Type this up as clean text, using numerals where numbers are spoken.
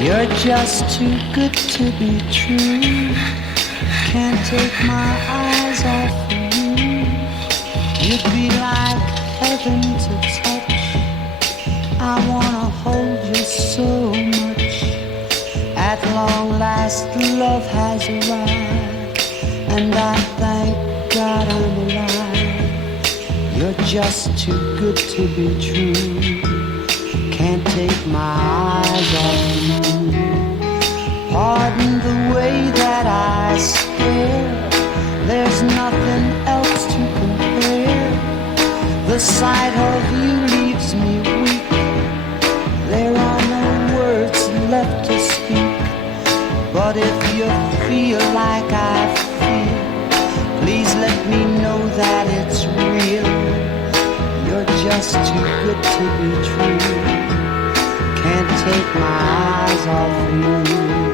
You're just too good to be true. Can't take my eyes off of you. You'd be like heaven to touch. I wanna hold you so much. At long last, love has arrived, and I thank God I'm alive. You're just too good to be true. Can't take my eyes off you. Pardon the way that I stare. There's nothing else to compare. The sight of you leaves me weak. There are no words left to speak. But if you feel like I feel, please let me know that it's real. You're just too good to be true. Can't take my eyes off you.